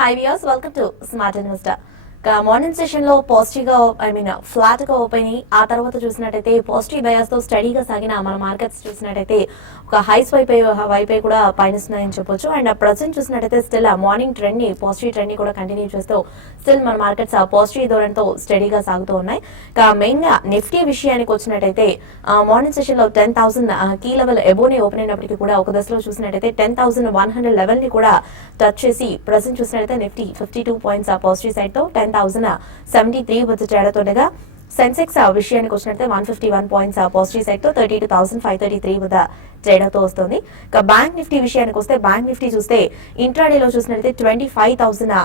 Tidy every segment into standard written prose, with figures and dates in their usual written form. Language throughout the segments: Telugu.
Hi viewers, welcome to Smart Investor. Morning session లో పాజిటివ్ గా ఫ్లాట్ గా ఓపెన్ అయ్యి ఆ తర్వాత చూసినట్టయితే పాజిటివ్ బయాస్ తో స్టడీగా సాగిన మన మార్కెట్స్ చూసినట్టయితే ఒక హైస్ వైపే కూడా పయనిస్తున్నాయని చెప్పొచ్చు. అండ్ ప్రజెంట్ చూసినట్టయితే స్టిల్ మార్నింగ్ ట్రెండ్ ని పాజిటివ్ ట్రెండ్ ని కూడా కంటిన్యూ చేస్తూ స్టిల్ మన మార్కెట్స్ పాజిటివ్ ధోరణితో స్టడీగా సాగుతూ ఉన్నాయి. మెయిన్ గా నిఫ్టీ విషయానికి వచ్చినట్టయితే మార్నింగ్ సెషన్ లో 10,000 కీ లెవెల్ ఎబోనే ఓపెన్ అయినప్పటికీ కూడా ఒక దశలో చూసినట్టయితే 10,100 లెవెల్ ని కూడా టచ్ చేసి ప్రజెంట్ చూసినట్టయితే నిఫ్టీ 52 పాయింట్స్ పాజిటివ్ సైడ్ తో 10,073 వద్ద ట్రేడ్ సెన్సెక్స్ విషయానికి వచ్చినట్లయితే 151 పాయింట్స్ పాజిటివ్ సైడ్ తో 32,533 వద్ద ట్రేడ్ అవుతూ వస్తుంది. బ్యాంక్ నిఫ్టీ విషయానికి వస్తే బ్యాంక్ నిఫ్టీ చూస్తే ఇంట్రాడేలో చూసినట్లయితే 25,000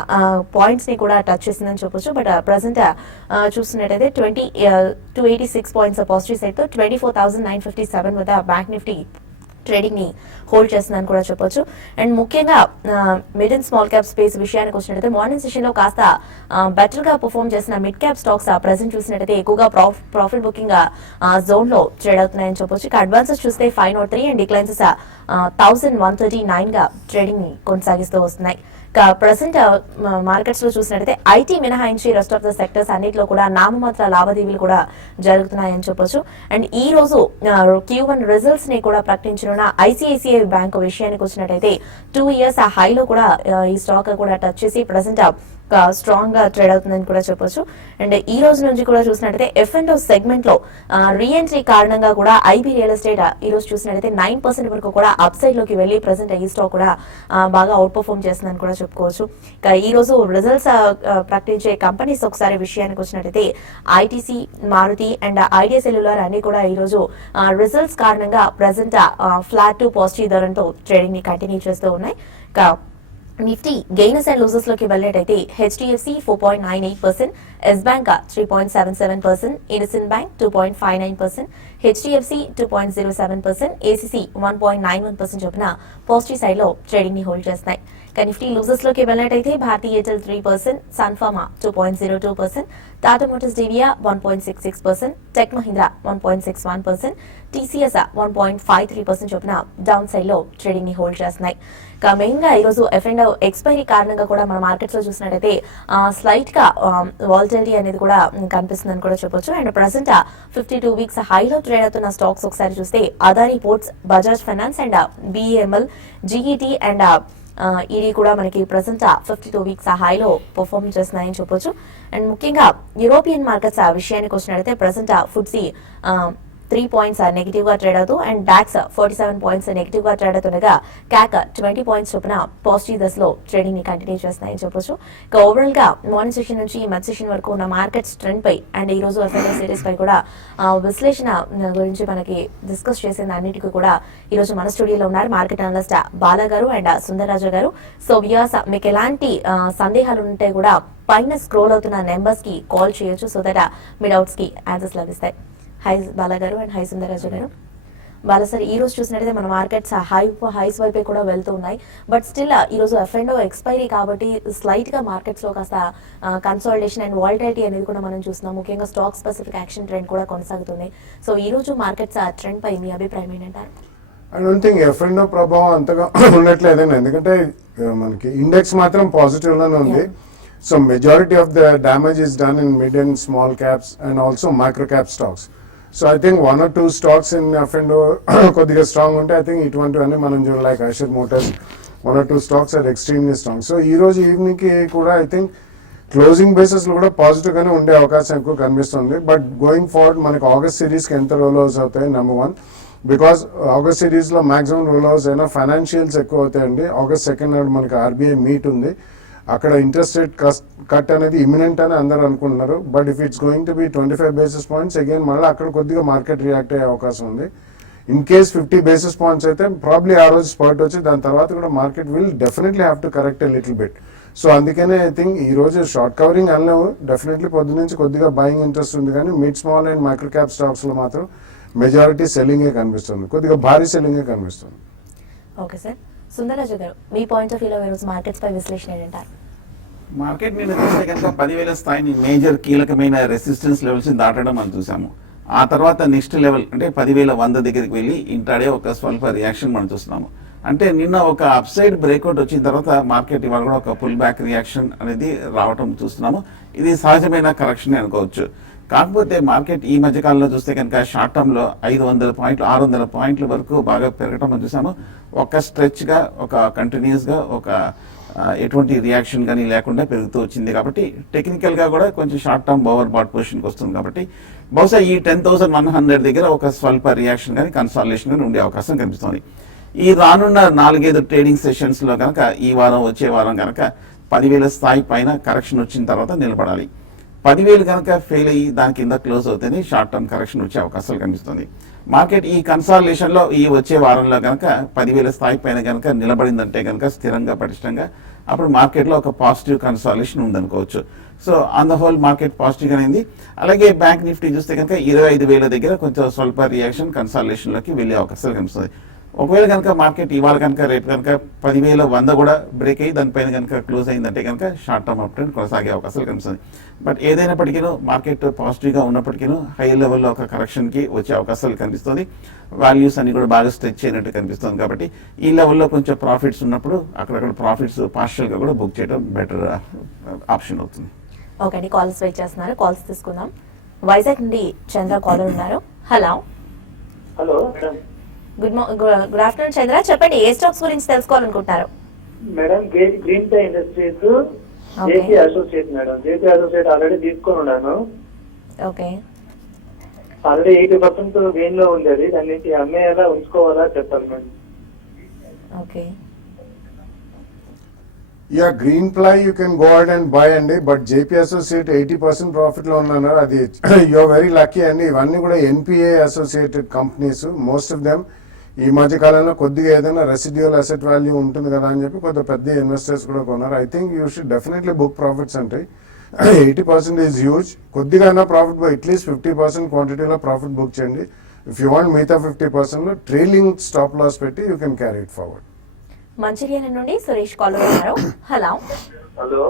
పాయింట్స్ ని కూడా టచ్ చేసిందని చెప్పొచ్చు. బట్ ప్రెసెంట్ చూసినట్లయితే 286 పాయింట్స్ పాజిటివ్ సైడ్ తో 24,957 వద్ద బ్యాంక్ నిఫ్టీ ట్రేడింగ్ ని హోల్డ్ చేస్తుందని కూడా చెప్పొచ్చు. అండ్ ముఖ్యంగా mid and small cap space విషయానికి వచ్చినట్టయితే మార్నింగ్ సెషన్ లో కాస్త బెటర్ గా పర్ఫార్మ్ చేసిన మిడ్ క్యాప్ స్టాక్స్ ప్రెసెంట్ చూసినట్టయితే ఎక్కువగా ప్రాఫిట్ బుకింగ్ జోన్ లో ట్రేడ్ అవుతున్నాయని చెప్పొచ్చు. ఇక అడ్వాన్సెస్ చూస్తే 503 అండ్ డిక్లైన్సెస్ 1,139 గా ట్రేడింగ్ ని కొనసాగిస్తూ వస్తున్నాయి. ప్రజెంట్ మార్కెట్స్ లో చూసినట్టయితే ఐటీ మినహాయించి రెస్ట్ ఆఫ్ ద సెక్టర్స్ అన్నింటిలో కూడా నామమాత్ర లావాదేవీలు కూడా జరుగుతున్నాయని చెప్పొచ్చు. అండ్ ఈ రోజు Q1 రిజల్ట్స్ ని కూడా ప్రకటించనున్న ఐసిఐసిఐ బ్యాంక్ విషయానికి వచ్చినట్టయితే 2 ఇయర్స్ హైలో కూడా ఈ స్టాక్ కూడా టచ్ చేసి ప్రజెంట్ స్ట్రాంగ్ గా ట్రేడ్ అవుతుందని కూడా చెప్పొచ్చు. అండ్ ఈ రోజు నుంచి కూడా చూసినట్టయితే F&O సెగ్మెంట్ లో రీఎంట్రీ కారణంగా కూడా ఐబీ రియల్ ఎస్టేట్ ఈ రోజు చూసినట్టయితే 9% వరకు కూడా అప్ సైడ్ లోకి వెళ్లి ప్రెసెంట్ ఈ స్టాక్ కూడా బాగా అవుట్ పర్ఫార్మ్ చేస్తుందని కూడా చెప్పుకోవచ్చు. ఇక ఈ రోజు రిజల్ట్స్ ప్రకటించే కంపెనీస్ ఒకసారి విషయానికి వచ్చినట్టయితే ITC, Maruti and Idea Cellular అన్ని కూడా ఈ రోజు రిజల్ట్స్ కారణంగా ప్రెసెంట్ ఫ్లాట్ టు పాజిటివ్ ధోరణితో ట్రేడింగ్ ని కంటిన్యూ చేస్తూ ఉన్నాయి. నిఫ్టీ గెయినర్స్ అండ్ లూజర్స్ లోకి వెళ్ళేటైతే HDFC 4.98%, Yes Bank 3.77%, IndusInd Bank 2.59%, HDFC 2.07%, ACC 1.91% చొప్పున పాజిటివ్ సైడ్ లో ట్రేడింగ్ ని హోల్డ్ చేస్తున్నాయి. నిఫ్టీ లూజర్స్ లోకి వెళ్ళినట్టయితే Bharti Airtel 3%, Sun Pharma 2.02%, Tata Motors డివియా 1.66%, టెక్ మహీంద్రా 1.61%, టీసీఎస్ 1.53% చొప్పున డౌన్ సైడ్ లో ట్రేడింగ్ ని హోల్డ్ చేస్తున్నాయి. మెయిన్ గా ఈరోజు F&O ఎక్స్పైరీ కారణంగా కూడా మన మార్కెట్స్ లో చూసినట్టయితే స్లైట్ గా వాలటిలిటీ అనేది కూడా కనిపిస్తుందని కూడా చెప్పొచ్చు. అండ్ ప్రెసెంట్ 52 వీక్స్ హైలో ట్రేడ్ అవుతున్న స్టాక్స్ ఒకసారి చూస్తే Adani ports, Bajaj finance and BEML, GET and ఇది కూడా మనకి ప్రెసెంట్ 52 వీక్స్ హైలో పర్ఫార్మ్ చేస్తున్నాయని చెప్పొచ్చు. అండ్ ముఖ్యంగా యూరోపియన్ మార్కెట్స్ విషయానికి వచ్చినట్టయితే ప్రెసెంట్ ఫుడ్సీ 3 పాయింట్స్ నెగిటివ్ గా ట్రేడ్ అవుతూ అండ్ డాక్స్ 47 పాయింట్స్ నెగిటివ్ గా ట్రేడ్ అవుతుండగా క్యాక్ 20 పాయింట్స్ చొప్పున పాజిటివ్ దశలో ట్రేడింగ్ ని కంటిన్యూ చేస్తున్నాయని చెప్పొచ్చు. ఇక ఓవరాల్ గా మార్నింగ్ సెషన్ నుంచి మధ్య సెషన్ వరకు ఉన్న మార్కెట్స్ ట్రెండ్ పై అండ్ ఈ రోజు F&O సిరీస్ పై కూడా విశ్లేషణ గురించి మనకి డిస్కస్ చేసిన అన్నిటికీ కూడా ఈ రోజు మన స్టూడియోలో ఉన్నారు మార్కెట్ అనలిస్ట్ బాలా గారు అండ్ సుందరరాజు గారు. సో వ్యూయర్స్ మీకు ఎలాంటి సందేహాలు ఉంటే కూడా పైన స్క్రోల్ అవుతున్న నెంబర్స్ కి కాల్ చేయొచ్చు సో దట్ మీ డౌట్స్ కి ఆన్సర్స్ లభిస్తాయి. హై బాలా గారు అండ్ హై సుందరరాజు గారు. బాలా సార్, ఈ రోజు చూసినట్టయితే మన మార్కెట్స్ హైస్ వైపే కూడా వెళ్తూ ఉన్నాయి. బట్ స్టిల్ ఈ రోజు F&O ఎక్స్పైరీ కాబట్టి స్లైట్ గా మార్కెట్స్ లో కాస్త కన్సాలిడేషన్ అండ్ వాలటిలిటీ అనేది కూడా మనం చూస్తున్నాం. ముఖ్యంగా స్టాక్ స్పెసిఫిక్ యాక్షన్ ట్రెండ్ కూడా కొనసాగుతుంది. సో ఈ రోజు మార్కెట్స్ ట్రెండ్ పై మీ అభిప్రాయం ఏంటంటారు? ఐ డోంట్ థింక్ F&O ప్రభావం అంతగా ఉండట్లేదండి, ఎందుకంటే మనకి ఇండెక్స్ మాత్రం పాజిటివ్ లోనే ఉంది. So majority of the damage is done in mid and small caps and also micro cap stocks. So I think 1 or 2 stocks in F&O కొద్దిగా స్ట్రాంగ్ ఉంటే ఐ థింక్ ఇటువంటివన్నీ మనం చూడాలి. Like Eicher Motors 1 or 2 stocks are extremely strong. So ఈ రోజు ఈవినింగ్ కి కూడా ఐ థింక్ క్లోజింగ్ బేసిస్ లో కూడా పాజిటివ్ గానే ఉండే అవకాశం ఎక్కువ కనిపిస్తుంది. బట్ గోయింగ్ ఫార్వర్డ్ మనకి ఆగస్ట్ సిరీస్ కి ఎంత రోల్ ఓవర్స్ అవుతాయి నెంబర్ 1, బికాస్ ఆగస్ట్ సిరీస్ లో మాక్సిమం రోల్ ఓవర్స్ అయినా ఫైనాన్షియల్స్ ఎక్కువ అవుతాయండి. ఆగస్ట్ 2 నాడు మనకి RBI మీట్ ఉంది. అక్కడ ఇంట్రెస్ట్ రేట్ కట్ అనేది ఇమినెంట్ అని అందరూ అనుకుంటున్నారు. But if it's going to be 25 basis points again మళ్ళీ అక్కడ కొద్దిగా మార్కెట్ రియాక్ట్ అయ్యే అవకాశం ఉంది. ఇన్ కేస్ 50 బేసిస్ పాయింట్స్ అయితే ప్రాబ్లీ ఆ రోజు స్పాట్ వచ్చి దాని తర్వాత కూడా market will definitely have to correct a little bit. So అందుకనే ఐ థింక్ ఈ రోజు షార్ట్ కవరింగ్ అనలేవు, డెఫినెట్లీ పొద్దు నుంచి కొద్దిగా బయింగ్ ఇంట్రెస్ట్ ఉంది. కానీ mid small and micro cap stocks లో మాత్రం మెజారిటీ సెల్లింగే కనిపిస్తుంది, కొద్దిగా భారీ సెల్లింగే కనిపిస్తుంది. ఓకే సార్, సుందరరాజు గారు మీ పాయింట్ ఆఫ్ వ్యూలో ఈరోజు మార్కెట్స్ పై విశ్లేషణ ఏంటంటారు? మార్కెట్ మీద చూస్తే కనుక 10,000 స్థాయిని మేజర్ కీలకమైన రెసిస్టెన్స్ లెవెల్స్ దాటడం మనం చూసాము. ఆ తర్వాత నెక్స్ట్ లెవెల్ అంటే 10,100 దగ్గరికి వెళ్ళి ఇంట్రాడే ఒక స్వల్ప రియాక్షన్ మనం చూస్తున్నాము. అంటే నిన్న ఒక అప్సైడ్ బ్రేక్అవుట్ వచ్చిన తర్వాత మార్కెట్ ఇవాళ కూడా ఒక పుల్ బ్యాక్ రియాక్షన్ అనేది రావటం చూస్తున్నాము. ఇది సహజమైన కరెక్షన్ అనుకోవచ్చు. కాకపోతే మార్కెట్ ఈ మధ్య కాలంలో చూస్తే కనుక షార్ట్ టర్మ్ లో 500 పాయింట్లు 600 పాయింట్ల వరకు బాగా పెరగటం మనం చూసాము. ఒక స్ట్రెచ్ గా ఒక కంటిన్యూస్ గా ఒక ఎటువంటి రియాక్షన్ కానీ లేకుండా పెరుగుతూ వచ్చింది. కాబట్టి టెక్నికల్ గా కూడా కొంచెం షార్ట్ టర్మ్ ఓవర్ బాట్ పొజిషన్కి వస్తుంది. కాబట్టి బహుశా ఈ 10,100 దగ్గర ఒక స్వల్ప రియాక్షన్ కానీ కన్సాలిడేషన్ కానీ ఉండే అవకాశం కనిపిస్తుంది. ఈ రానున్న 4-5 ట్రేడింగ్ సెషన్స్ లో కనుక ఈ వారం వచ్చే వారం కనుక 10,000 స్థాయి పైన కరెక్షన్ వచ్చిన తర్వాత నిలబడాలి. 10,000 కనుక ఫెయిల్ అయ్యి దాని కింద క్లోజ్ అవుతేనే షార్ట్ టర్మ్ కరెక్షన్ వచ్చే అవకాశాలు కనిపిస్తుంది. మార్కెట్ ఈ కన్సాలిడేషన్ లో ఈ వచ్చే వారంలో కనుక 10,000 స్థాయి పైన కనుక నిలబడిందంటే కనుక స్థిరంగా పటిష్టంగా అప్పుడు మార్కెట్ లో ఒక పాజిటివ్ కన్సాలిడేషన్ ఉందనుకోవచ్చు. So on the whole market positive గానే. అలాగే బ్యాంక్ నిఫ్టీ చూస్తే కనుక 25,000 దగ్గర కొంచెం స్వల్ప రియాక్షన్ కన్సాలిడేషన్ లోకి వెళ్ళే అవకాశాలు కనిపిస్తుంది. ఒకవేళ కనుక మార్కెట్ ఇవాళ కనుక రేపు కనుక 10,100 కూడా బ్రేక్ అయ్యి దానిపైన కనుక క్లోజ్ అయిందంటే కనుక షార్ట్ టర్మ్ అప్ ట్రెండ్ కొనసాగే అవకాశాలు కనిపిస్తుంది. బట్ ఏదైనప్పటికీ మార్కెట్ పాజిటివ్గా ఉన్నప్పటికీ హై లెవెల్లో ఒక కరెక్షన్కి వచ్చే అవకాశాలు కనిపిస్తుంది. వాల్యూస్ అన్ని కూడా బాగా స్ట్రెచ్ అయినట్టు కనిపిస్తుంది. కాబట్టి ఈ లెవెల్లో కొంచెం ప్రాఫిట్స్ ఉన్నప్పుడు అక్కడక్కడ ప్రాఫిట్స్ పార్షియల్గా కూడా బుక్ చేయడం బెటర్ ఆప్షన్ అవుతుంది. ఓకే అండి, కాల్స్ వెయిట్ చేస్తున్నారు. కాల్స్ తీసుకుందాం. వైజాగ్ నుండి చంద్ర కాలర్ ఉన్నారు. Hello hello good afternoon Chandra, చెప్పండి ఏ స్టాక్స్ గురించి తెలుసుకోవాలనుకుంటున్నారు? Madam, green tie industries JP associate madam. JP associate already తీసుకొని ఉన్నాను. ఓకే, ఆల్రెడీ 80% గెయిన్ లో ఉంది. అది దాని నుంచి అమ్మేయాలా ఉంచుకోవాలా చెప్పాలి madam. Okay, ya green ply you can go ahead and buy అండి. బట్ జేపీ అసోసియేట్ 80% ప్రాఫిట్ లో ఉన్నారు. అది యూఆర్ వెరీ లక్కీ అండి. ఇవన్నీ కూడా NPA associated companies. Most of them ఈ మధ్య కాలంలో కొద్దిగా ఏదైనా రెసిడ్యువల్ అసెట్ వాల్యూ ఉంటుంది కదా అని చెప్పి కొద్దిగా పెద్ద ఇన్వెస్టర్స్ కూడా కొన్నారు. I think you should definitely book profits అంటే 80% ఈజ్ హ్యూజ్. కొద్దిగా ప్రాఫిట్ అట్లీస్ట్ 50% క్వాంటిటీలో ప్రాఫిట్ బుక్ చేయండి. ఇఫ్ యూ వాంట్ మిగతా 50% లో ట్రైలింగ్ స్టాప్ లాస్ పెట్టి you can carry it forward. Mancherial నుండి సురేష్ కాలర్ ఉన్నారు. హలో హలో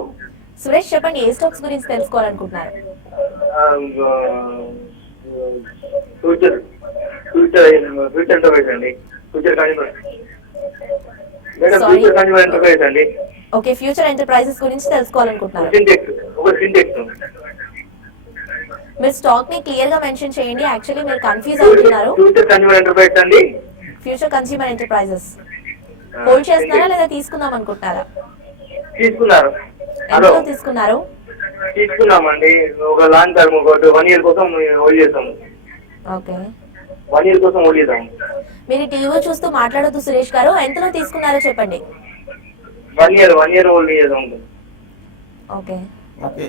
సురేష్, చెప్పండి ఏ స్టాక్స్ గురించి తెలుసుకోవాలనుకుంటున్నారు? ఫ్యూచర్ ఎంటర్ప్రైజ్ అండి. Future consumer madam. Sorry. Future consumer enterprise అండి. ఓకే, ఫ్యూచర్ ఎంటర్ప్రైజెస్ గురించి తెలుసుకోవాలనుకుంటున్నారు. సింటెక్స్ మీరు స్టాక్ ని క్లియర్ గా మెన్షన్ చేయండి. యాక్చువల్లీ మీరు కన్ఫ్యూజ్ అవుతున్నారు. ఫ్యూచర్ కన్జ్యూమర్ ఎంటర్ప్రైజ్ అండి. ఫ్యూచర్ కన్స్యూమర్ ఎంటర్ప్రైజెస్ హోల్డ్ చేస్తున్నారా లేదా తీసుకుందాం అనుకుంటున్నారా? తీసుకున్నారు. హలో, ఎంతలో తీసుకున్నారు? తీసుకున్నామండి. ఒక లాంగ్ టర్మ్, ఒక 1 year కోసం హోల్డ్ చేస్తాము. ఓకే, 1 year కోసం హోల్డ్ చేస్తాము. మీరు టీవీ చూస్తూ మాట్లాడొద్దు సురేష్ గారు. ఎంతలో తీసుకున్నారో చెప్పండి. 1 year హోల్డ్ చేస్తాము. Okay, okay,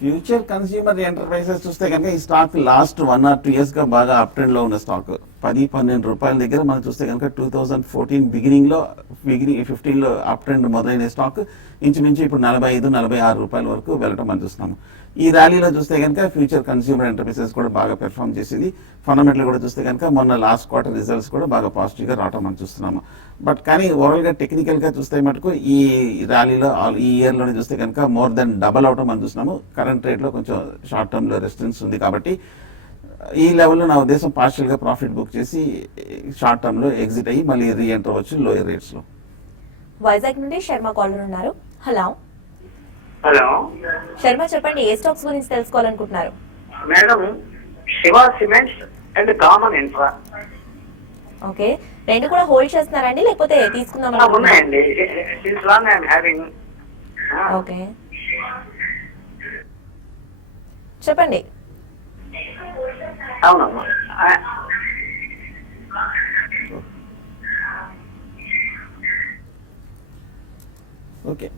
future consumer enterprises చూస్తే కనుక ఈ స్టాక్ లాస్ట్ 1 or 2 years గా బాగా అప్ ట్రెండ్ లో ఉన్న స్టాక్. 10-12 రూపాయల దగ్గర మనం చూస్తే కనుక 2014 బిగినింగ్ 15 లో అప్ ట్రెండ్ మొదలైన స్టాక్ ఇంచుమించు ఇప్పుడు 45-46 రూపాయల వరకు వెళ్ళటం మనం చూస్తున్నాము. ఈ ర్యాలీలో చూస్తే కనుక ఫ్యూచర్ కన్స్యూమర్ ఎంటర్ప్రైజెస్ కూడా బాగా పెర్ఫామ్ చేసింది. ఫండమెంటల్ కూడా చూస్తే కనుక మొన్న లాస్ట్ క్వార్టర్ రిజల్ట్స్ కూడా బాగా పాజిటివ్ గా రావటం మనం చూస్తున్నాము. బట్ కానీ ఓవరాల్ గా టెక్నికల్ గా చూస్తే మటుకు ఈ ర్యాలీలో ఈ ఇయర్ లోనే చూస్తే కనుక మోర్ దెన్ డబల్ అవటం మనం చూస్తున్నాము. కరెంట్ రేట్ లో కొంచెం షార్ట్ టర్మ్ లో రెసిస్టెన్స్ ఉంది. కాబట్టి ఈ లెవెల్లో నా ఉద్దేశం పార్షియల్ గా ప్రాఫిట్ బుక్ చేసి షార్ట్ టర్మ్ లో ఎగ్జిట్ అయ్యి మళ్ళీ రీఎంటర్ అవ్వచ్చు లోయర్ రేట్స్ లో. వైజాగ్ నుండి శర్మ కాలర్ ఉన్నారు. హలో హలో శర్మ, చెప్పండి ఏ స్టాక్స్ గురించి తెలుసుకోవాలనుకుంటున్నారు? Madam, Shiva cements and common infra okay, రెండు కూడా హోల్డ్ చేస్తున్నారండి లేకపోతే తీసుకుందాం అనుకుంటున్నారా? ఉన్నాయండి. Since long I'm having. Okay, చెప్పండి. అవునమ్మా. ఓకే,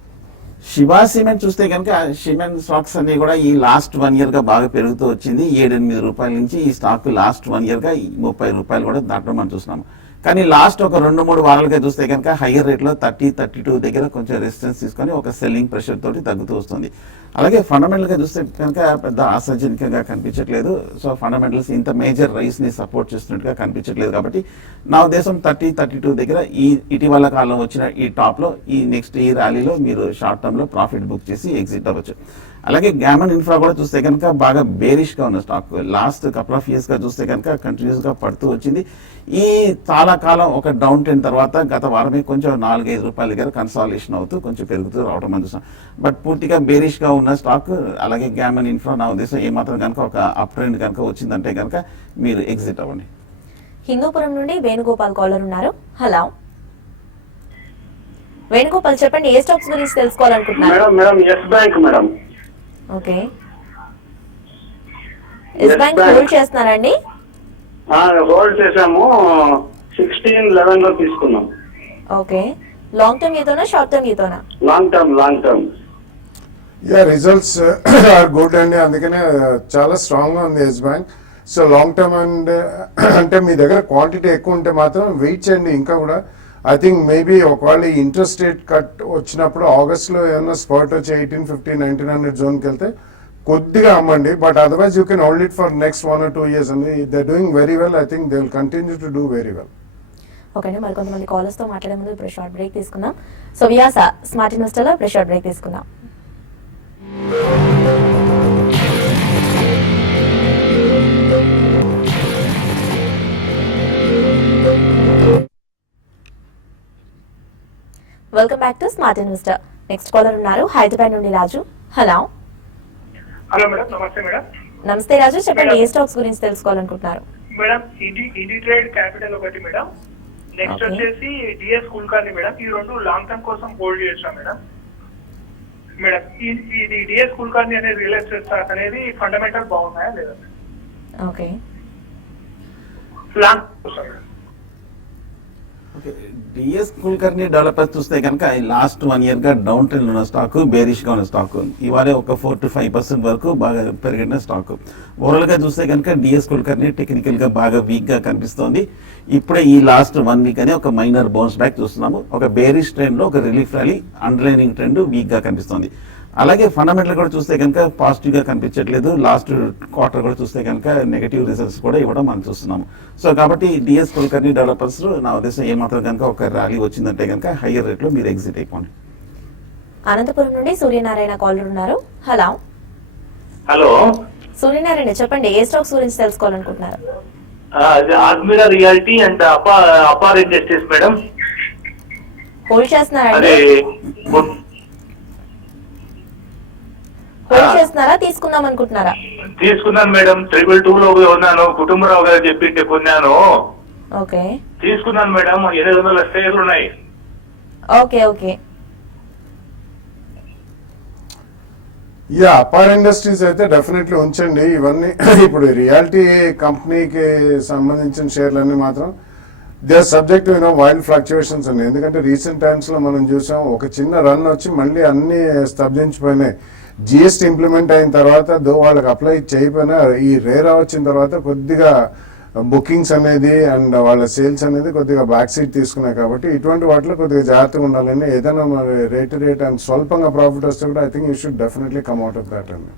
శివా సిమెంట్ చూస్తే కనుక సిమెంట్ స్టాక్స్ అన్ని కూడా ఈ లాస్ట్ 1 year గా బాగా పెరుగుతూ వచ్చింది. 7-8 రూపాయల నుంచి ఈ స్టాక్ లాస్ట్ 1 year గా 30 రూపాయలు కూడా దాటడం మనం చూస్తున్నాము. కానీ లాస్ట్ ఒక 2-3 వారాలుగా చూస్తే కనుక హయ్యర్ రేట్లో 30-32 దగ్గర కొంచెం రెసిస్టెన్స్ తీసుకొని ఒక సెల్లింగ్ ప్రెషర్ తోటి తగ్గుతూ వస్తుంది. అలాగే ఫండమెంటల్గా చూస్తే కనుక పెద్ద ఆశాజనకంగా కనిపించట్లేదు. సో ఫండమెంటల్స్ ఇంత మేజర్ రైస్ని సపోర్ట్ చేస్తున్నట్టుగా కనిపించట్లేదు. కాబట్టి నా ఉద్దేశం 30-32 దగ్గర ఈ ఇటీవల కాలం వచ్చిన ఈ టాప్లో ఈ ర్యాలీలో మీరు షార్ట్ టర్మ్లో ప్రాఫిట్ బుక్ చేసి ఎగ్జిట్ అవ్వచ్చు. అలాగే గ్యామన్ ఇన్ఫ్రా కూడా చూస్తే కనుక బాగా బేరిష్గా ఉన్న స్టాక్. లాస్ట్ కపుల్ ఆఫ్ ఇయర్స్గా చూస్తే కనుక కంటిన్యూస్గా పడుతూ వచ్చింది. ఈ చాలా కాలం ఒక డౌన్ ట్రెండ్ తర్వాత గత వారమే కొంచెం 4-5 రూపాయల దగ్గర కన్సాలిడేషన్ అవుతూ కొంచెం పెరుగుతూ రావడం మనం చూస్తాం. బట్ పూర్తిగా బేరిష్గా ఉన్న స్టాక్. అలాగే గ్యామన్ ఇన్ఫ్రా నా ఉద్దేశం ఏమాత్రం కనుక ఒక అప్ ట్రెండ్ కనుక వచ్చిందంటే కనుక మీరు ఎగ్జిట్ అవ్వండి. హిందూపురం నుండి వేణుగోపాల్ కాలర్ ఉన్నారు. హలో వేణుగోపాల్, చెప్పండి ఏ స్టాక్స్ గురించి తెలుసుకోవాలనుకుంటున్నారు? Madam Yes Bank madam. Okay, Yes Bank hold చేస్తున్నారండి? హోల్డ్ చేసాము, 16-11 లో తీసుకున్నాం. ఓకే, లాంగ్ టర్మ్ ఈతోనా షార్ట్ టర్మ్ ఈతోనా? Long term. Results are good అండి, అందుకనే చాలా స్ట్రాంగ్ గా ఉంది Yes Bank. So long term and అంటే మీ దగ్గర క్వాంటిటీ ఎక్కువ ఉంటే మాత్రం వెయిట్ చేయండి. ఇంకా కూడా ఐ థింక్ మేబీ ఒకవేళ ఇంట్రెస్ట్ రేట్ కట్ వచ్చినప్పుడు ఆగస్ట్లో ఏమైనా స్పాట్ వచ్చి 1850-1900 జోన్కి వెళ్తే కొద్దిగా అమ్మండి. But otherwise you can hold it for next 1 or 2 years అండి. They doing very well. I think they will continue to do very well. Okay అండి, మరి కొంతమంది కాలర్స్ తో మాట్లాడే ముందు ఇప్పుడు షార్ట్ బ్రేక్ తీసుకుందాం. సో వ్యాస స్మార్ట్ ఇన్వెస్టర్ లో ఇప్పుడు షార్ట్ బ్రేక్ తీసుకుందాం. Welcome back to smart investor. Next caller ఉన్నారు హైదరాబాద్ నుండి రాజు. హలో మేడం, నమస్తే మేడం. నమస్తే రాజు, చెప్పండి ఏ స్టాక్స్ గురించి తెలుసుకోవాలనుకుంటున్నారు? మేడం ఇది ట్రేడ్ క్యాపిటల్ ఒకటి మేడం. Next Okay. వచ్చేసి డిఎస్ కుల్కర్ని మేడం. ఈ రెండు లాంగ్ టర్మ్ కోసం హోల్డ్ చేయొచ్చా మేడం? మేడం ఇది డిఎస్ కుల్కర్ని అనేది రియల్ ఎస్టేట్ స్టాక్ అనేది ఫండమెంటల్ బాగున్నాయా లేదా? ఓకే, లాంగ్ కోసం మేడం. డిఎస్ కుల్కర్ని డెవలపర్స్ చూస్తే కనుక లాస్ట్ 1 year గా డౌన్ ట్రెండ్ ఉన్న స్టాక్, బేరిష్గా ఉన్న స్టాక్. ఇవాళ ఒక 4-5% వరకు బాగా పెరిగిన స్టాక్. ఓవరాల్ గా చూస్తే కనుక డిఎస్ కుల్కర్ని టెక్నికల్ గా బాగా వీక్ గా కనిపిస్తోంది. ఇప్పుడే ఈ లాస్ట్ 1 week అని ఒక మైనర్ బౌన్స్ బ్యాక్ చూస్తున్నాము. ఒక బేరిష్ ట్రెండ్ లో ఒక relief rally, underlining trend week గా కనిపిస్తోంది. అలాగే ఫండమెంటల్ కూడా చూస్తే కనుక పాజిటివ్ గా కనిపించట్లేదు. లాస్ట్ క్వార్టర్ కూడా చూస్తే కనుక నెగటివ్ రిజల్ట్స్ కూడా ఇవ్వడం మనం చూస్తున్నాము. సో కాబట్టి డిఎస్ కుల్కర్ని డెవలపర్స్ నా ఉద్దేశం ఏమాత్రం కనుక ఒక ర్యాలీ వచ్చిందంటే కనుక హయ్యర్ రేట్ లో మీరు ఎగ్జిట్ అయిపోండి. అనంతపురం నుండి సూర్యనారాయణ కాలర్ ఉన్నారు. హలో హలో, సూర్యనారాయణ, చెప్పండి ఏ స్టాక్స్ గురించి తెలుసుకోవాలనుకుంటున్నారు? ఆర్మిరా realty and Apar Industries madam. Hold చేస్తున్నారండి? హోల్డ్ చేస్తున్నారా, తీసుకుందాం అనుకుంటున్నారా? తీసుకున్నాను మేడం. 222 లో ఉన్నాను. కుటుంబరావు గారు చెప్పింటే కొన్నాను. ఓకే, తీసుకున్నాను మేడం. 800 షేర్లు ఉన్నాయి. Okay okay. అపార్ ఇండస్ట్రీస్ అయితే డెఫినెట్లీ ఉంచండి. ఇవన్నీ ఇప్పుడు రియాలిటీ కంపెనీకి సంబంధించిన షేర్లన్నీ మాత్రం they are subject wild fluctuations అండి. ఎందుకంటే రీసెంట్ టైమ్స్ లో మనం చూసాం ఒక చిన్న రన్ వచ్చి మళ్ళీ అన్ని స్తబ్దించిపోయినాయి. జిఎస్టీ ఇంప్లిమెంట్ అయిన తర్వాత వాళ్ళకి అప్లై చేయకపోయినా ఈ రేరా వచ్చిన తర్వాత కొద్దిగా బుకింగ్స్ అనేది అండ్ వాళ్ళ సేల్స్ అనేది కొద్దిగా బ్యాక్ సీట్ తీసుకున్నాయి. కాబట్టి ఇటువంటి వాటిలో కొద్దిగా జాగ్రత్తగా ఉండాలని. ఏదైనా మరి రేట్ అండ్ స్వల్పంగా ప్రాఫిట్ వస్తే కూడా I think you should definitely come out of that అండి.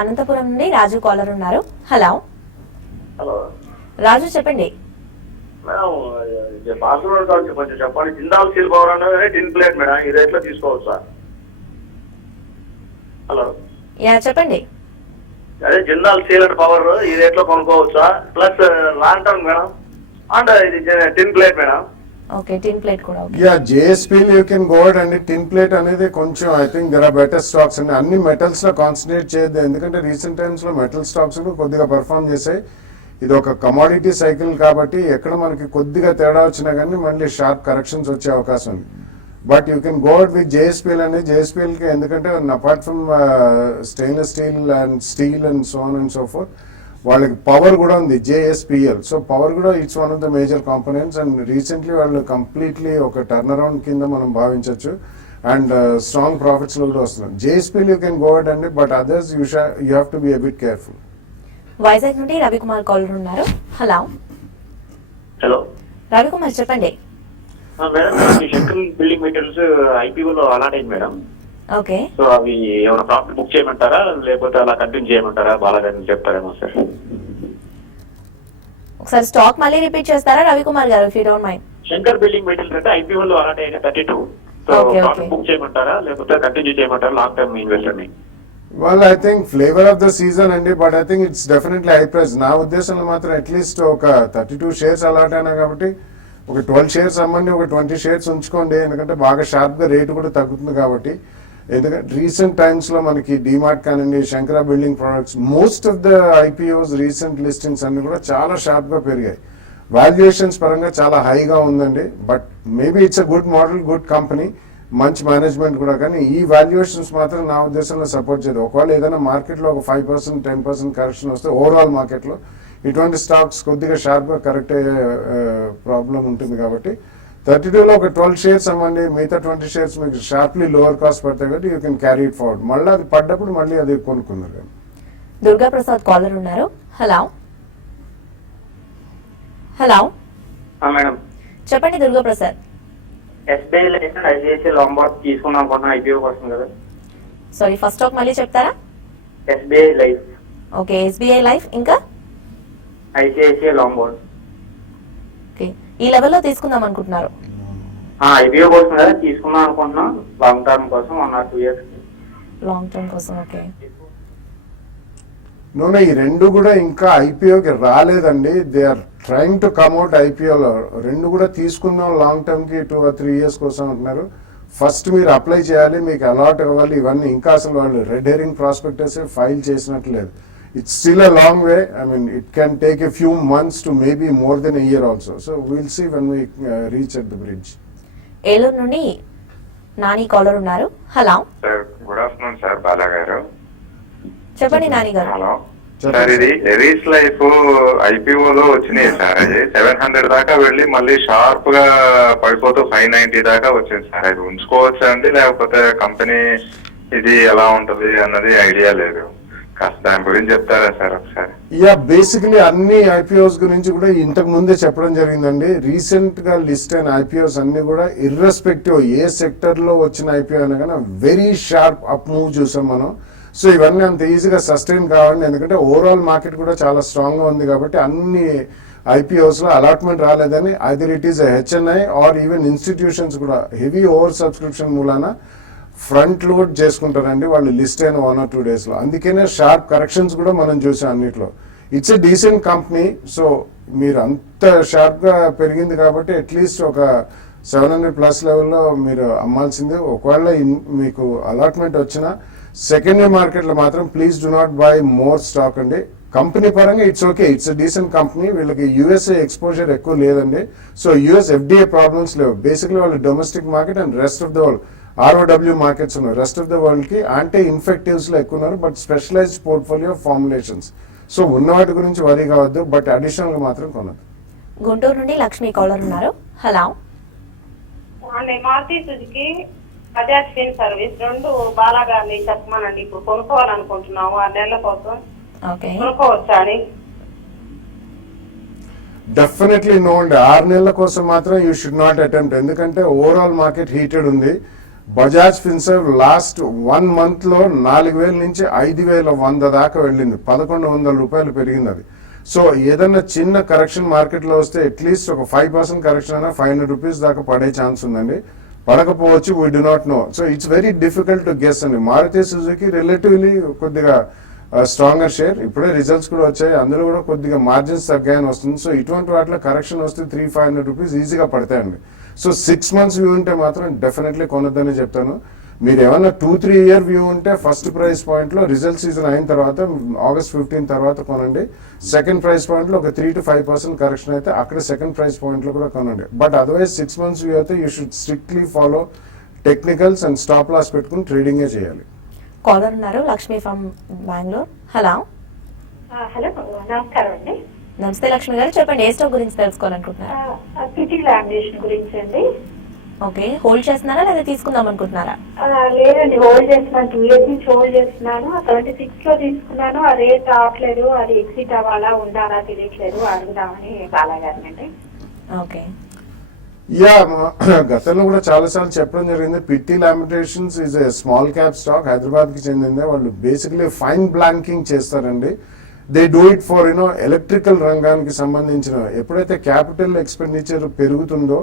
అనంతపురం నుండి రాజు కాలర్ ఉన్నారు. హలో హలో రాజు, చెప్పండి. మేడం పాస్వర్డ్ కొంచెం చెప్పండి. జిందాల్ స్టీల్ పవర్ అనేది 10 ప్లేట్ మేడం. ఈ రేట్ లో తీసుకోవచ్చా? హలో, యా చెప్పండి. అదే జిందాల్ స్టీల్ అండ్ పవర్ ఈ రేట్ లో కొనుక్కోవచ్చా? Plus long term madam and ఇది 10 plate madam. Okay, tin plate కూడా okay. JSP you can go ahead అండి. టిన్ ప్లేట్ అనేది కొంచెం I think there are better stocks అండి. అన్ని మెటల్స్ లో కాన్సన్ట్రేట్ చేయొద్దు. ఎందుకంటే రీసెంట్ టైమ్స్ లో మెటల్ స్టాక్స్ కొద్దిగా పర్ఫామ్ చేసాయి. ఇది ఒక కమోడిటీ సైకిల్ కాబట్టి ఎక్కడ మనకి కొద్దిగా తేడా వచ్చినా కానీ మళ్ళీ షార్ప్ కరెక్షన్స్ వచ్చే అవకాశం ఉంది. But you can go out with JSPL అండి. జేఎస్పీఎల్కి ఎందుకంటే apart from stainless steel and so on and so forth వాళ్ళకి పవర్ కూడా ఉంది జేఎస్పీఎల్. సో పవర్ కూడా it's one of the major components and recently వాళ్ళు కంప్లీట్లీ ఒక టర్న్ అరౌండ్ కింద మనం భావించవచ్చు అండ్ స్ట్రాంగ్ ప్రాఫిట్స్ లో కూడా వస్తున్నాం. JSPL you can go out అండి. But others you have to be a bit careful. Vizag నుండి రవికుమార్ కాలర్ ఉన్నారు. హలో హలో రవికుమార్, చెప్పండి. Madam, Shankar building materials IPO లో అలాట్ అయింది మేడం. ఓకే. సో అవి ఏమైనా ప్రాఫిట్ బుక్ చేయమంటారా లేకపోతే అలా కంటిన్యూ చేయమంటారా? బాలాగారిని చెప్తారేమో సార్. ఒకసారి స్టాక్ మళ్ళీ రిపీట్ చేస్తారా రవికుమార్ గారు, if you don't mind? Shankar building material అంటే IPO లో అలాంటి 32. So Okay, okay. Profit book చేయమంటారా లేకపోతే కంటిన్యూ చేయమంటారా లాంగ్ టర్మ్ ఇన్వెస్టర్ ని? Well, I think flavor of the season అండి, but I think it's definitely high price. నా ఉద్దేశంలో మాత్రం అట్లీస్ట్ ఒక 32 షేర్స్ అలాట్ అయినా కాబట్టి ఒక 12 షేర్స్ అమ్మండి, ఒక 20 షేర్స్ ఉంచుకోండి. ఎందుకంటే బాగా షార్ప్గా రేటు కూడా తగ్గుతుంది కాబట్టి. ఎందుకంటే రీసెంట్ టైమ్స్లో మనకి డిమార్ట్ కానివ్వండి, Shankara building products, most of the IPOs recent listings అన్ని కూడా చాలా షార్ప్గా పెరిగాయి. వాల్యుయేషన్స్ పరంగా చాలా హైగా ఉందండి. But maybe it's a good model, good company, మంచి మేనేజ్మెంట్ కూడా. కానీ ఈ వాల్యుయేషన్స్ మాత్రం నా ఉద్దేశంలో సపోర్ట్ చేయదు. ఒకవేళ ఏదైనా మార్కెట్లో ఒక 5%, 10% కరెక్షన్ వస్తే ఓవరాల్ మార్కెట్లో ఇటువంటి స్టాక్స్ కొద్దిగా షార్ప్గా కరెక్ట్ అయ్యే ప్రాబ్లం ఉంటుంది. కాబట్టి 32లో ఒక 12 షేర్స్ అవ్వండి, మిగతా 20 షేర్స్ మీకు షార్ప్లీ లోవర్ కాస్ట్ పడతాయి కాబట్టి you can carry it forward. మళ్ళీ అది పడ్డప్పుడు మళ్ళీ అది కొనుక్కున్నారు. దుర్గా ప్రసాద్ కాలర్ ఉన్నారు. హలో హలో మేడం, చెప్పండి Durga Prasad. SBI life and ICICI Lombard తీసుకుందాం అనుకుంటున్నా IPO కోసం కదా. సారీ, ఫస్ట్ స్టాక్ మళ్ళీ చెప్తారా? SBI life, okay. SBI life ఇంకా ICICI లాంబార్డ్. ఓకే, ఈ లెవెల్లో తీసుకుందాం అనుకుంటున్నారు? IPO కోసం కదా తీసుకుందాం అనుకుంటున్నాం, లాంగ్ టర్మ్ కోసం 1 or 2 years. లాంగ్ టర్మ్ కోసం. ఓకే. నూనె ఈ రెండు కూడా ఇంకా IPOకి రాలేదండి. They are trying to come at IPOలో. రెండు కూడా తీసుకుందాం లాంగ్ టర్మ్కి 2 or 3 years కోసం అంటున్నారు. ఫస్ట్ మీరు అప్లై చేయాలి, మీకు అలాట్ అవ్వాలి. ఇవన్నీ ఇంకా అసలు వాళ్ళు రెడ్ హెరింగ్ ప్రాస్పెక్టస్ ఫైల్ చేసినట్లేదు. It's still a long way. I mean it can take a few months to maybe more then a year also. So will see when we reach at the bridge. Eluru నుండి నాని కాలర్ ఉన్నారు. Hello sir, good afternoon sir. Bala గారు చెప్పండి నాని గారు. హలో సార్, ఇది ఎరీస్ లైఫ్ IPO లో వచ్చినాయి సార్. అది 700 దాకా వెళ్ళి మళ్ళీ షార్ప్ గా పడిపోతూ 590 దాకా వచ్చింది సార్. అది ఉంచుకోవచ్చా అండి లేకపోతే కంపెనీ ఇది ఎలా ఉంటది అన్నది ఐడియా లేదు. కాస్త దాని గురించి చెప్తారా సార్ ఒకసారి? యా, బేసికలీ అన్ని IPOs గురించి కూడా ఇంతకు ముందే చెప్పడం జరిగిందండి. రీసెంట్ గా లిస్ట్ అయిన IPOs అన్ని కూడా ఇర్రెస్పెక్టివ్ ఏ సెక్టర్ లో వచ్చిన IPO అయినా కానీ వెరీ షార్ప్ అప్ మూవ్ చూసాం మనం. సో ఇవన్నీ అంత ఈజీగా సస్టైన్ కావాలండి, ఎందుకంటే ఓవరాల్ మార్కెట్ కూడా చాలా స్ట్రాంగ్ గా ఉంది కాబట్టి అన్ని IPOs లో అలాట్మెంట్ రాలేదని either it is HNI or even institutions కూడా హెవీ ఓవర్ సబ్స్క్రిప్షన్ మూలాన ఫ్రంట్ లోడ్ చేసుకుంటారండి వాళ్ళు లిస్ట్ అయిన 1 or 2 days లో. అందుకనే షార్ప్ కరెక్షన్స్ కూడా మనం చూసాం అన్నిట్లో. It's a decent company. So మీరు అంత షార్ప్ గా పెరిగింది కాబట్టి అట్లీస్ట్ ఒక 700+ లెవెల్లో మీరు అమ్మాల్సిందే. ఒకవేళ మీకు అలాట్మెంట్ వచ్చినా సెకండరీ మార్కెట్లో మాత్రం please do not buy more stock అండి. కంపెనీ పరంగా it's okay, it's a decent company. వీళ్ళకి USA ఎక్స్పోజర్ ఎక్కువ లేదండి. సో US FDA ప్రాబ్లమ్స్ లేవు. బేసిక్లీ వాళ్ళు domestic market and rest of the world ROW markets ఉన్నాయి. రెస్ట్ ఆఫ్ ద వరల్డ్ కి యాంటీ ఇన్ఫెక్టివ్స్ లో ఎక్కువ ఉన్నారు, but specialised portfolio formulations. So ఉన్న వాటి గురించి వరీ కావద్దు, బట్ అడిషనల్ గా మాత్రం కొనదు. గుంటూరు నుండి లక్ష్మి కాలర్ ఉన్నారు. Hello Maruti Suzuki, Bajaj fin service రెండు బాలాగారిని చెప్పమానండి. ఇప్పుడు కొనుక్కోవాలనుకుంటున్నాము 6 నెలల కోసం. ఓకే. కొనుక్కోవచ్చా అని? డెఫినెట్లీ నో అండి. 6 నెలల కోసం మాత్రం యూ షుడ్ నాట్ అటెంప్ట్. ఎందుకంటే ఓవరాల్ మార్కెట్ హీటెడ్ ఉంది. బజాజ్ ఫిన్సర్వ్ లాస్ట్ 1 month లో 4,000 నుంచి 5,100 దాకా వెళ్ళింది. 1,100 రూపాయలు పెరిగింది అది. సో ఏదన్నా చిన్న కరెక్షన్ మార్కెట్లో వస్తే అట్లీస్ట్ ఒక 5% కరెక్షన్ అయినా 500 రూపీస్ దాకా పడే ఛాన్స్ ఉందండి. పడకపోవచ్చు, we do not know. So it's very difficult to guess అండి. మారుతి సుజుకి రిలేటివ్లీ కొద్దిగా స్ట్రాంగర్ షేర్. ఇప్పుడే రిజల్ట్స్ కూడా వచ్చాయి, అందులో కూడా కొద్దిగా మార్జిన్స్ తగ్గాయని వస్తుంది. సో ఇటువంటి వాటిలో కరెక్షన్ వస్తే 300-500 రూపీస్ ఈజీగా పడతాయండి. సో 6 months వ్యూ ఉంటే మాత్రం డెఫినెట్లీ కొనొద్దని చెప్తాను. మీరు ఏమన్నా 2-3 year వ్యూ ఉంటే ఫస్ట్ ప్రైస్ పాయింట్ లో రిజల్ట్ సీజన్ అయిన తర్వాత August 15 తర్వాత కొనండి. సెకండ్ ప్రైస్ పాయింట్ లో ఒక 3-5% కరెక్షన్ అయితే అక్కడ సెకండ్ ప్రైస్ పాయింట్ లో కూడా కొనండి. బట్ అదర్వైజ్ 6 months వ్యూ అయితే you should strictly follow technicals and stop loss పెట్టుకుని ట్రేడింగే చేయాలి. కాలర్ ఉన్నారు Lakshmi from Bengaluru. Hello hello, నమస్కారం అండి. నమస్తే లక్ష్మి గారు, చెప్పండి ఏ స్టాక్ గురించి తెలుసుకోవాలనుకుంటున్నారా? సిటీ లామినేషన్ గురించి అండి. ఓకే, హోల్డ్ చేస్తున్నారా లేదా తీసుకుందాం అనుకుంటున్నారా? లేదండి, హోల్డ్ చేస్తున్నాను. 2 years నుంచి హోల్డ్ చేస్తున్నాను. 76 లో తీసుకున్నాను. ఆ రేట్ రావట్లేదు. అది ఎగ్జిట్ అవ్వాలా ఉండాలా తెలియట్లేదు. అడుగుదామని బాలాగారిని అండి. ఓకే. యా గతంలో కూడా చాలాసార్లు చెప్పడం జరిగింది. Pitti Laminations is a small cap stock, హైదరాబాద్కి చెందిందే. వాళ్ళు బేసిక్లీ ఫైన్ బ్లాంకింగ్ చేస్తారండి. They do it for electrical రంగానికి సంబంధించిన. ఎప్పుడైతే క్యాపిటల్ ఎక్స్పెండిచర్ పెరుగుతుందో,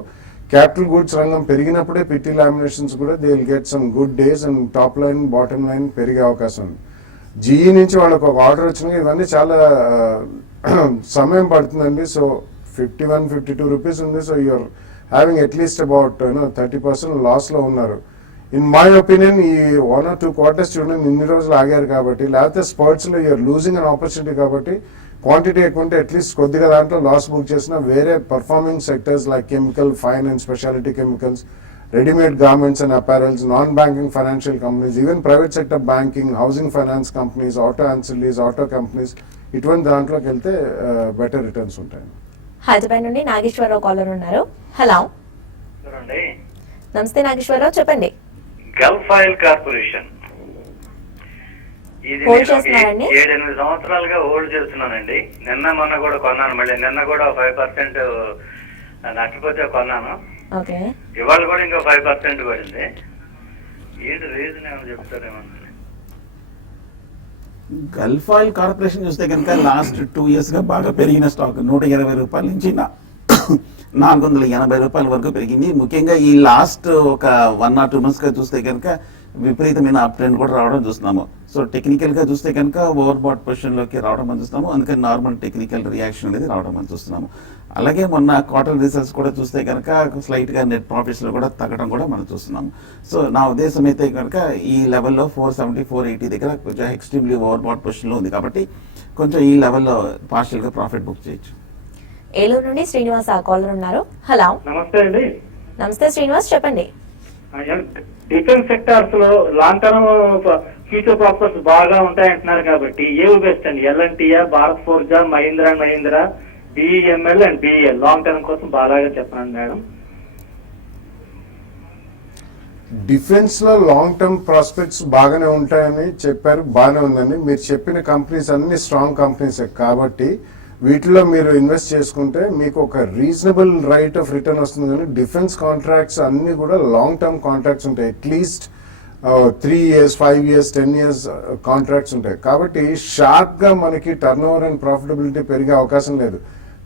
క్యాపిటల్ గూడ్స్ రంగం పెరిగినప్పుడే పిట్టి లామినేషన్స్ కూడా they will get some good days and top line bottom line పెరిగే అవకాశం ఉంది. జీఈ నుంచి వాళ్ళకి ఒక ఆర్డర్ వచ్చినాయి. ఇవన్నీ చాలా సమయం పడుతుందండి. సో 51-52 రూపీస్ ఉంది. So you're having at least about 30% లాస్లో ఉన్నారు. ఇన్ మై ఒపీనియన్ ఈ 1 or 2 quarters చూడండి, ఇన్ని రోజులు ఆగారు కాబట్టి, లేకపోతే స్పర్ట్స్లో యూఆర్ లూజింగ్ అన్ ఆపర్చునిటీ కాబట్టి క్వాంటిటీ ఎక్కువ ఉంటే అట్లీస్ట్ కొద్దిగా దాంట్లో లాస్ బుక్ చేసిన వేరే performing sectors like chemical, fine and specialty chemicals, readymade garments and apparels, non banking financial companies, even private sector banking, housing finance companies, auto ancillaries, auto companies, ఇటువంటి దాంట్లోకి వెళ్తే బెటర్ రిటర్న్స్ ఉంటాయి. హైదరాబాద్ నుండి నాగేశ్వరరావు కాలర్ ఉన్నారు. హలో, నమస్తే నాగేశ్వరరావు, చెప్పండి. గల్ఫ్ ఆయిల్ కార్పొరేషన్ ఇది హోల్డ్ చేస్తున్నారండి? 7-8 సంవత్సరాలుగా హోల్డ్ చేస్తున్నానండి. నిన్న మొన్న కూడా కొన్నాను, మళ్ళీ నిన్న కూడా 5% నష్టపోతే కొన్నాను. ఓకే, ఇవాళ కూడా ఇంకా 5% పడింది. ఏంటి రీజన్ ఏమో చెప్తారేమో. గల్ఫ్ ఆయిల్ కార్పొరేషన్ చూస్తే కనుక లాస్ట్ 2 years గా బాగా పెరిగిన స్టాక్. 120 రూపాయల నుంచి 480 రూపాయల వరకు పెరిగింది. ముఖ్యంగా ఈ లాస్ట్ ఒక 1 or 2 months గా చూస్తే కనుక విపరీతమైన అప్ ట్రెండ్ కూడా రావడం చూస్తున్నాము. సో టెక్నికల్ గా చూస్తే కనుక ఓవర్ బాట్ పొజిషన్ లోకి రావడం మనం చూస్తున్నాము. అందుకని నార్మల్ టెక్నికల్ రియాక్షన్ అనేది రావడం మనం చూస్తున్నాము. అలాగే మొన్న క్వార్టర్ రిజల్ట్స్ కూడా చూస్తే కనుక స్లైట్ గా నెట్ ప్రాఫిట్స్ లో కూడా తగ్గడం కూడా మనం చూస్తున్నాము. సో నా ఉద్దేశం అయితే కనుక ఈ లెవెల్లో 470-480 దగ్గర కొంచెం ఎక్స్ట్రీమ్లీ ఓవర్ బాట్ పొజిషన్ లో ఉంది కాబట్టి కొంచెం ఈ లెవెల్లో పార్షియల్ గా ప్రాఫిట్ బుక్ చేయొచ్చు. ఏలూరు నుండి శ్రీనివాస్ ఆ కాలర్ ఉన్నారు. హలో, నమస్తే అండి. నమస్తే శ్రీనివాస్, చెప్పండి. డిఫెన్స్ సెక్టార్స్ లో లాంగ్ టర్మ్ ఫ్యూచర్ ప్రాస్పెక్ట్స్ బాగా ఉంటాయంటున్నారు కాబట్టి ఏవి బెస్ట్ అండి? ఎల్ఎన్టీయా, Bharat Forge, Mahindra and Mahindra, BEML and BEL long term కోసం బాగా చెప్పండి మేడం. డిఫెన్స్ లో లాంగ్ టర్మ్ ప్రాస్పెక్ట్స్ బాగానే ఉంటాయని చెప్పారు, బాగానే ఉందండి. మీరు చెప్పిన కంపెనీస్ అన్ని స్ట్రాంగ్ కంపెనీస్ కాబట్టి వీటిలో మీరు ఇన్వెస్ట్ చేసుకుంటే మీకు ఒక రీజనబుల్ రైట్ ఆఫ్ రిటర్న్ వస్తుంది. కానీ డిఫెన్స్ కాంట్రాక్ట్స్ అన్ని కూడా లాంగ్ టర్మ్ కాంట్రాక్ట్స్ ఉంటాయి. At least 3 years, 5 years, 10 years contracts ఉంటాయి. కాబట్టి షార్ప్ గా మనకి టర్న్ ఓవర్ అండ్ ప్రాఫిటబిలిటీ పెరిగే అవకాశం లేదు.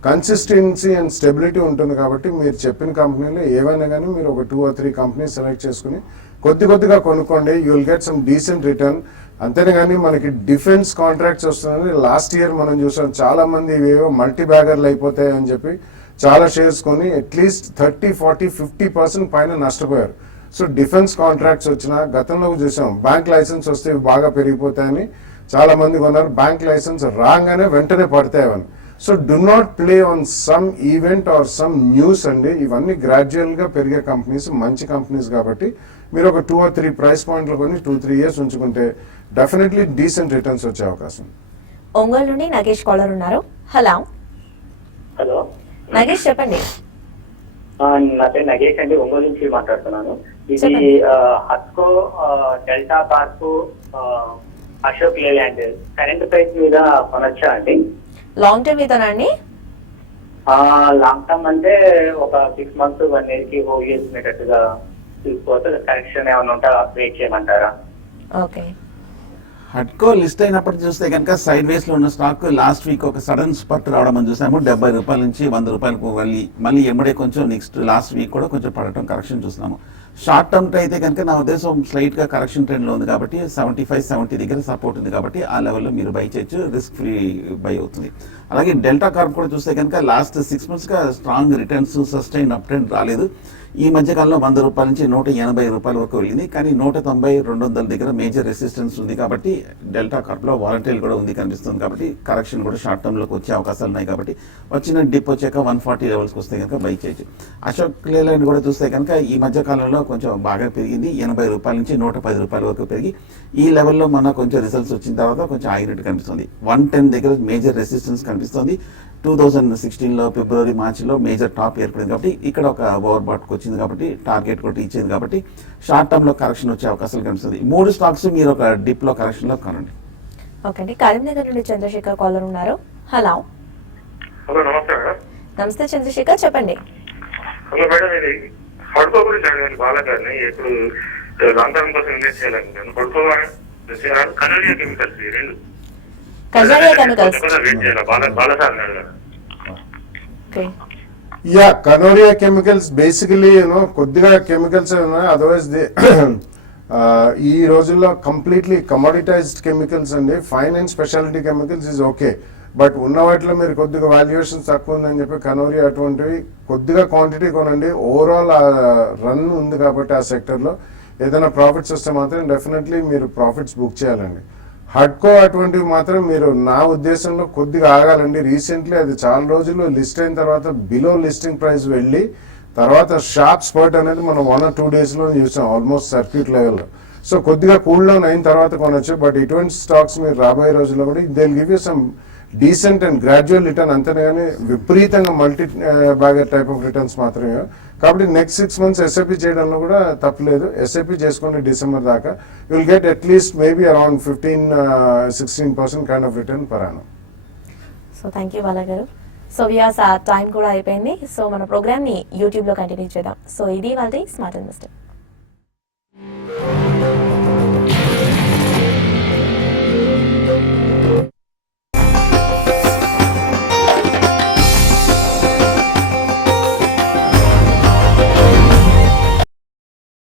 కన్సిస్టెన్సీ అండ్ స్టెబిలిటీ ఉంటుంది. కాబట్టి మీరు చెప్పిన కంపెనీలో ఏవైనా కానీ మీరు ఒక 2 or 3 కంపెనీస్ సెలెక్ట్ చేసుకుని కొద్దిగా కొనుక్కోండి. You will get some decent return. అంతేనే కానీ మనకి డిఫెన్స్ కాంట్రాక్ట్స్ వస్తుందని లాస్ట్ ఇయర్ మనం చూసాం. చాలా మంది ఇవేవో మల్టీ బ్యాగర్లు అయిపోతాయి అని చెప్పి చాలా షేర్స్ కొని అట్లీస్ట్ 30-40-50% పైన నష్టపోయారు. సో డిఫెన్స్ కాంట్రాక్ట్స్ వచ్చినా గతంలో చూసాం, బ్యాంక్ లైసెన్స్ వస్తే ఇవి బాగా పెరిగిపోతాయని చాలా మంది కొన్నారు. బ్యాంక్ లైసెన్స్ రాగానే వెంటనే పడతాయని. So do not play on some event are some news అండి. ఇవన్నీ గ్రాడ్యువల్ గా పెరిగే కంపెనీస్, మంచి కంపెనీస్ కాబట్టి మీరు ఒక 2 or 3 ప్రైస్ పాయింట్లు కొని 2-3 years ఉంచుకుంటే డెఫినెట్లీ డీసెంట్ రిటర్న్స్ వచ్చే అవకాశం. ఒంగోలు నుండి నగేష్ కాలర్ ఉన్నారు. హలో, హలో నగేష్, చెప్పండి. నా పేరు నగేష్ అండి, ఒంగోలు నుంచి మాట్లాడుతున్నాను. ఇది చెప్పండి. హస్కో, Delta Corp, Ashok Leyland current price మీద కొనొచ్చా అండి? లాంగ్ టర్మ్ ఇతనా అండి? లాంగ్ టర్మ్ అంటే ఒక 6 months 1 year కి హోల్డ్ చేసుకునేటట్టుగా తీసుకోవచ్చు. కరెక్షన్ ఏమైనా ఉంటే వెయిట్ చేయమంటారా? ఓకే, హడ్కో లిస్ట్ అయినప్పటి చూస్తే కనుక సైడ్ వేస్ లో ఉన్న స్టాక్ లాస్ట్ వీక్ ఒక సడన్ స్పర్ట్ రావడం మనం చూసాము. 70 రూపాయల నుంచి 100 రూపాయలకు మళ్ళీ ఎమ్మడే కొంచెం నెక్స్ట్ లాస్ట్ వీక్ కూడా కొంచెం పడటం కరెక్షన్ చూస్తున్నాము. షార్ట్ టర్మ్ అయితే కనుక నా ఉద్దేశం స్లైట్ గా కరెక్షన్ ట్రెండ్ లో ఉంది కాబట్టి 75-70 దగ్గర సపోర్ట్ ఉంది కాబట్టి ఆ లెవెల్లో మీరు బై చేయొచ్చు. రిస్క్ ఫ్రీ బై అవుతుంది. అలాగే డెల్టా కార్ప్ కూడా చూస్తే కనుక లాస్ట్ 6 months గా strong returns, sustain up trend రాలేదు. ఈ మధ్యకాలంలో 100 రూపాయల నుంచి 180 రూపాయల వరకు వెళ్ళింది. కానీ 190-200 దగ్గర మేజర్ రెసిస్టెన్స్ ఉంది కాబట్టి డెల్టా కార్ప్ లో వాలంటైల్ కూడా ఉంది కనిపిస్తుంది. కాబట్టి కరెక్షన్ కూడా షార్ట్ టర్మ్ లోకి వచ్చే అవకాశాలు ఉన్నాయి. కాబట్టి వచ్చిన డిప్ వచ్చాక 140 లెవెల్స్కి వస్తే కనుక బై చేయొచ్చు. అశోక్ లేలాండ్ కూడా చూస్తే కనుక ఈ మధ్య కాలంలో కొంచెం బాగా పెరిగింది. 80 రూపాయల నుంచి 110 రూపాయల వరకు పెరిగి ఈ లెవెల్లో మన కొంచెం రిజల్ట్స్ వచ్చిన తర్వాత కొంచెం ఆగినట్టు కనిపిస్తుంది. 110 దగ్గర మేజర్ రెసిస్టెన్స్ కనిపిస్తుంది. 2016లో ఫిబ్రవరి మార్చిలో మేజర్ టాప్ ఏర్పడింది కాబట్టి ఇక్కడ ఒక ఓవర్ బాట్కి వచ్చింది కాబట్టి టార్గెట్ కూడా ఇచ్చింది కాబట్టి షార్ట్ టర్మ్ లో కరెక్షన్ వచ్చే అవకాశాలు కనిపిస్తుంది. 3 స్టాక్స్ మీరు ఒక డిప్ లో కరెక్షన్ లో కొనండి. ఓకే అండి, కరీంనగర్ నుండి చంద్రశేఖర్ కాలర్ ఉన్నారు. హలో, హలో నమస్తే మేడం. నమస్తే చంద్రశేఖర్, చెప్పండి. హలో మేడం, ఇది హడ్కో గురించి అడిగాను బాలగారిని. ఇప్పుడు లాంగ్ టర్మ్ కోసం ఇన్వెస్ట్ చేయాలనుకున్నాను. హడ్కో కనోరియా కెమికల్స్ ఈ రెండు కజారియా కెమికల్స్. వెయిట్ చేయాలి బాలసార్ అడిగాను. ఓకే. యా, కనోరియా కెమికల్స్ బేసికలీ కొద్దిగా కెమికల్స్ ఉన్నాయి. అదర్వైజ్ ఈ రోజుల్లో కంప్లీట్లీ కమోడిటైజ్డ్ కెమికల్స్ అండి. Fine and specialty chemicals is okay, but ఉన్న వాటిలో మీరు కొద్దిగా వాల్యుయేషన్ తక్కువ ఉందని చెప్పి కనోరియా అటువంటివి కొద్దిగా క్వాంటిటీ కొనండి. ఓవరాల్ రన్ ఉంది కాబట్టి ఆ సెక్టర్లో ఏదైనా ప్రాఫిట్స్ వస్తే మాత్రం డెఫినెట్లీ మీరు ప్రాఫిట్స్ బుక్ చేయాలండి. హడ్కో అటువంటివి మాత్రం మీరు నా ఉద్దేశంలో కొద్దిగా ఆగాలండి. రీసెంట్లీ అది చాలా రోజులు లిస్ట్ అయిన తర్వాత బిలో లిస్టింగ్ ప్రైస్ వెళ్ళి తర్వాత షార్ప్ స్పర్ట్ అనేది మనం 1 or 2 డేస్లో చూసాం ఆల్మోస్ట్ సర్క్యూట్ లెవెల్లో. సో కొద్దిగా కూల్ డౌన్ అయిన తర్వాత కొనొచ్చు. బట్ ఇటువంటి స్టాక్స్ మీరు రాబోయే రోజుల్లో కూడా they will give you some decent and gradual return, అంతేనే కానీ విపరీతంగా multi bagger type of returns మాత్రమే. కాబట్టి నెక్స్ట్ 6 months ఎస్ఐపి చేయడంలో కూడా తప్పలేదు. ఎస్ఐపి చేసుకోండి డిసెంబర్ దాకా. You will get at least maybe around 15-16% kind of return per annum. So thank you Bala garu. So viewers, ఆ టైం కూడా అయిపోయింది. సో మన ప్రోగ్రామ్ని యూట్యూబ్లో కంటిన్యూ చేద్దాం. సో ఇది వాళ్ళది స్మార్ట్ ఇన్వెస్టర్.